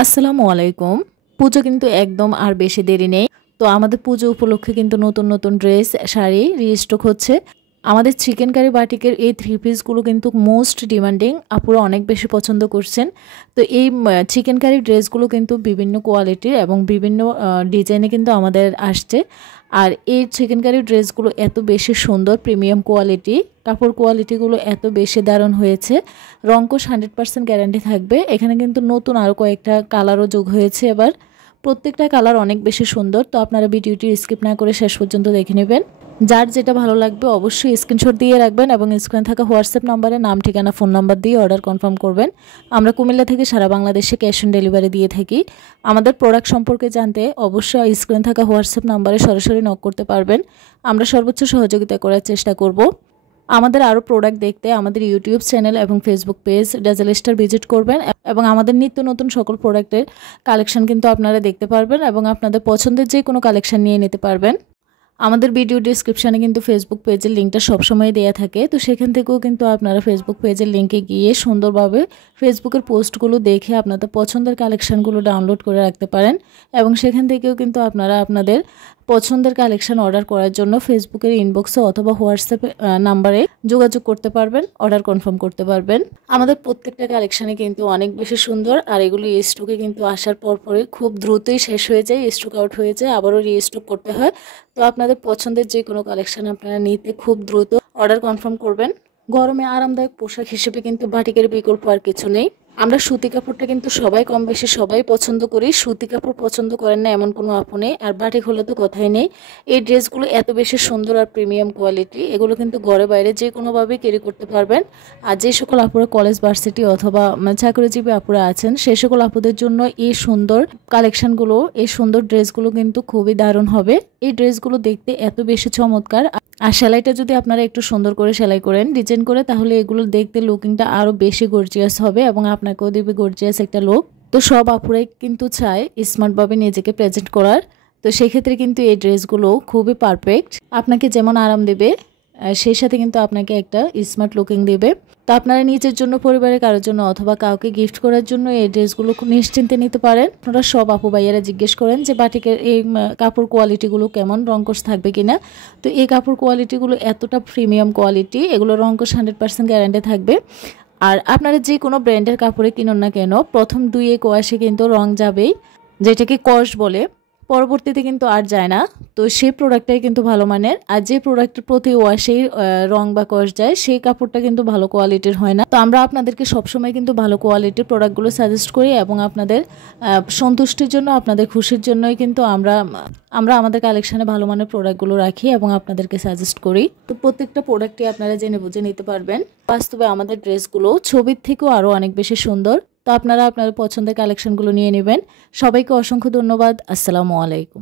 আসসালামু আলাইকুম। পুজো কিন্তু একদম আর বেশি দেরি নেই। তো আমাদের পুজো উপলক্ষে কিন্তু নতুন নতুন ড্রেস, শাড়ি রিস্টক হচ্ছে। আমাদের চিকেন কারি বাটিকের এই থ্রি পিসগুলো কিন্তু মোস্ট ডিমান্ডিং, আপুরা অনেক বেশি পছন্দ করছেন। তো এই চিকেন কারি ড্রেসগুলো কিন্তু বিভিন্ন কোয়ালিটির এবং বিভিন্ন ডিজাইনে কিন্তু আমাদের আসছে। আর এই চিকেন কারি ড্রেসগুলো এত বেশি সুন্দর, প্রিমিয়াম কোয়ালিটি, কাপড় কোয়ালিটিগুলো এত বেশি দারুণ হয়েছে। রংকশ 100% গ্যারান্টি থাকবে। এখানে কিন্তু নতুন আরও কয়েকটা কালারও যোগ হয়েছে এবার। প্রত্যেকটা কালার অনেক বেশি সুন্দর। তো আপনারা ভিডিওটি স্কিপ না করে শেষ পর্যন্ত দেখে নেবেন। যার যেটা ভালো লাগবে অবশ্যই স্ক্রিনশট দিয়ে রাখবেন এবং স্ক্রিনে থাকা হোয়াটসঅ্যাপ নাম্বারে নাম, ঠিকানা, ফোন নাম্বার দিয়ে অর্ডার কনফার্ম করবেন। আমরা কুমিল্লা থেকে সারা বাংলাদেশে ক্যাশ অন ডেলিভারি দিয়ে থাকি। আমাদের প্রোডাক্ট সম্পর্কে জানতে অবশ্যই স্ক্রিনে থাকা হোয়াটসঅ্যাপ নাম্বারে সরাসরি নক করতে পারবেন। আমরা সর্বোচ্চ সহযোগিতা করার চেষ্টা করব। আমাদের আরও প্রোডাক্ট দেখতে আমাদের ইউটিউব চ্যানেল এবং Facebook page dazzle star visit করবেন এবং আমাদের নিত্য নতুন সকল প্রোডাক্টের কালেকশন কিন্তু আপনারা দেখতে পারবেন এবং আপনাদের পছন্দের যে কোনো কালেকশন নিয়ে নিতে পারবেন। আমাদের ভিডিও ডিসক্রিপশানে কিন্তু ফেসবুক পেজের লিঙ্কটা সবসময় দেওয়া থাকে। তো সেখান থেকেও কিন্তু আপনারা ফেসবুক পেজের লিঙ্কে গিয়ে সুন্দরভাবে ফেসবুকের পোস্টগুলো দেখে আপনাদের পছন্দের কালেকশানগুলো ডাউনলোড করে রাখতে পারেন এবং সেখান থেকেও কিন্তু আপনারা আপনাদের পছন্দের কালেকশন অর্ডার করার জন্য ফেসবুকের ইনবক্সে অথবা হোয়াটসঅ্যাপ নাম্বারে যোগাযোগ করতে পারবেন, অর্ডার কনফার্ম করতে পারবেন। আমাদের প্রত্যেকটা কালেকশানে কিন্তু অনেক বেশি সুন্দর, আর এগুলি স্টকে কিন্তু আসার পরই খুব দ্রুতই শেষ হয়ে যায়, স্টক আউট হয়ে যায়, আবারও রিস্টক করতে হয়। তো আপনাদের পছন্দের যে কোনো কালেকশন আপনারা নিতে খুব দ্রুত অর্ডার কনফার্ম করবেন। গরমে আরামদায়ক পোশাক হিসেবে কিন্তু বাটিকের বিকল্প আর কিছু নেই। আমরা সুতি কাপড়টা কিন্তু সবাই কম বেশি সবাই পছন্দ করি। সুতি কাপড় পছন্দ করেন না এমন কোনো আপু নেই, আর বাটিক হলে তো কথাই নেই। এই ড্রেসগুলো এত বেশি সুন্দর আর প্রিমিয়াম কোয়ালিটি, এগুলো কিন্তু ঘরে বাইরে যে কোনোভাবে ক্যারি করতে পারবেন। আর যে সকল আপুরা কলেজ, ভার্সিটি অথবা চাকরিজীবী আপুরা আছেন, সেই সকল আপুদের জন্য এই সুন্দর কালেকশনগুলো, এই সুন্দর ড্রেসগুলো কিন্তু খুবই দারুণ হবে। এই ড্রেসগুলো দেখতে এত বেশি চমৎকার, আর সেলাইটা যদি আপনারা একটু সুন্দর করে সেলাই করেন, ডিজাইন করে, তাহলে এগুলো দেখতে লুকিংটা আরও বেশি গর্জিয়াস হবে এবং আপনাকেও দেবে গর্জিয়াস একটা লুক। তো সব আপুরাই কিন্তু চায় স্মার্টভাবে নিজেকে প্রেজেন্ট করার। তো সেক্ষেত্রে কিন্তু এই ড্রেসগুলো খুবই পারফেক্ট, আপনাকে যেমন আরাম দেবে সেই সাথে কিন্তু আপনাকে একটা স্মার্ট লুকিং দেবে। তো আপনারা নিজের জন্য, পরিবারের কারোর জন্য অথবা কাউকে গিফট করার জন্য এই ড্রেসগুলো খুব নিশ্চিন্তে নিতে পারেন। আপনারা সব আপু ভাইয়ারা জিজ্ঞেস করেন যে বাটিকের এই কাপড় কোয়ালিটিগুলো কেমন, রংকশ থাকবে কিনা। তো এই কাপড় কোয়ালিটিগুলো এতটা প্রিমিয়াম কোয়ালিটি, এগুলো রংকশ 100% গ্যারান্টি থাকবে। আর আপনারা যে কোনো ব্র্যান্ডের কাপড়ে কিনুন না কেন, প্রথম 2-1 ওয়াশে কিন্তু রং যাবেই, যেটাকে কস বলে, পরবর্তীতে কিন্তু আর যায় না। তো সেই প্রোডাক্টটাই কিন্তু ভালো মানের, আর যে প্রোডাক্টের প্রতি ওয়াশেই রং বা কস যায়, সেই কাপড়টা কিন্তু ভালো কোয়ালিটির হয় না। তো আমরা আপনাদেরকে সবসময় কিন্তু ভালো কোয়ালিটির প্রোডাক্টগুলো সাজেস্ট করি এবং আপনাদের সন্তুষ্টির জন্য, আপনাদের খুশির জন্যই কিন্তু আমরা আমাদের কালেকশানে ভালো মানের প্রোডাক্টগুলো রাখি এবং আপনাদেরকে সাজেস্ট করি। তো প্রত্যেকটা প্রোডাক্টই আপনারা জেনে বুঝে নিতে পারবেন। বাস্তবে আমাদের ড্রেসগুলো ছবির থেকেও আরও অনেক বেশি সুন্দর। তো আপনারা আপনাদের পছন্দের কালেকশনগুলো নিয়ে নেবেন। সবাইকে অসংখ্য ধন্যবাদ। আসসালামু আলাইকুম।